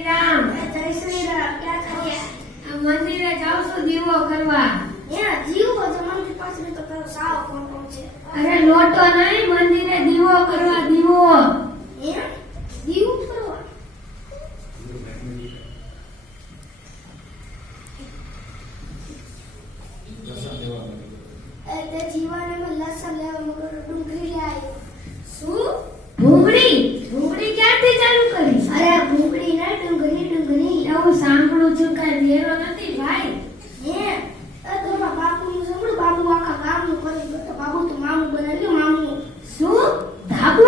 રામ જય શ્રી રામ. ક્યાં કર્યા? મંદિરે જાઉં છું દીવો કરવા. જીવો તો મંદિર પાસે તો પેલો સાવ ખોટો છે. અરે લોટો નહીં, મંદિરે દીવો કરવા. દીવો દીવું કરવા. તે જીવાને મેં લસણ લેવા મગર ડુંગળી લઈ આવ્યો. શું? ભૂંગળી ક્યાંથી ચાલુ કરી? અરે ડુંગળી ને ડુંગળી. એવું સાંભળું છું કઈ વેરો નથી ભાઈ. તો બાપુનું સાંભળું. બાપુ આખા ગામનું કરી ગયો તો બાપુ તો મામું બનાવ્યું. મામું શું? ધાબુ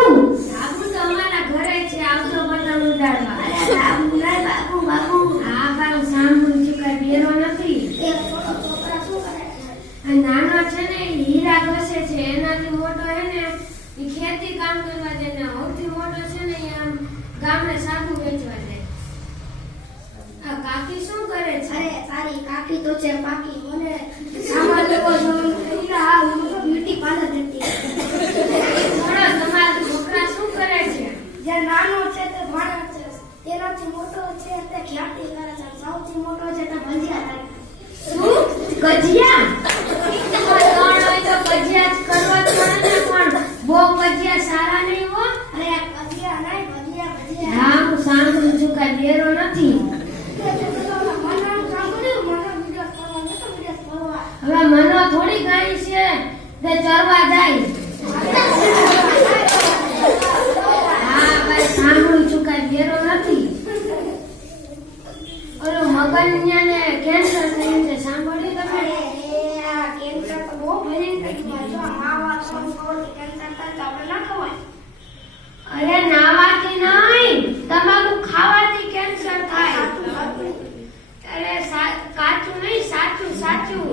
તો અમારા ઘરે છે, આવતો પતંગ ઉડાડવા. અરે બાપુ નહીં, બાપુ. હા ભાઈ, સાંભળું છું કઈ વેરો નથી. એ છોકરો છોકરા શું કરે છે? આ નાનો છે ને એ હીરા ઘસે છે, એનાથી મોટો હે ને એ ખેતી કામ કરવા જાય ને સૌથી મોટો છે ને એ આમ ગામડે સાબુ વેચવા જાય. આ કાકી શું કરે છે? અરે તારી કાકી તો છે પાકી. મને સામાન લેવો જોઈએ. હા હું તો બ્યુટી પાર્લર જતી. થોડો તમારા છોકરા શું કરે છે? જે નાનો છે તે ભણે છે, તેનાથી મોટો છે તે ખેતી કરે છે, સૌથી મોટો છે તે ભજીયા કરે છે. શું? ગજિયા? ત્રણ હોય તો ગજિયા જ કરવા જ પડે ને, પણ બહુ ગજિયા સારા નહીં હો. અરે ભજીયા નહીં, ભજીયા. હા, હું સાંભળું છું કઈ વેરો નથી. હવે મનો થોડી ગાય છે તે ચરવા જાય. હા ભાઈ, સાંભળું છું કઈ વેરો નથી. ઓલું મગનને કેન્સર થયું છે, સાંભળ્યું તમે? કેન્સર તો બહુ ભયંકર બીમારી છે. માવા કેન્સર થાય તો આપણે ના ખવાય. અરે નાવાથી નહીં, તમાકુ ખાવાથી કેન્સર થાય. અરે કાચું નહીં, સાચું.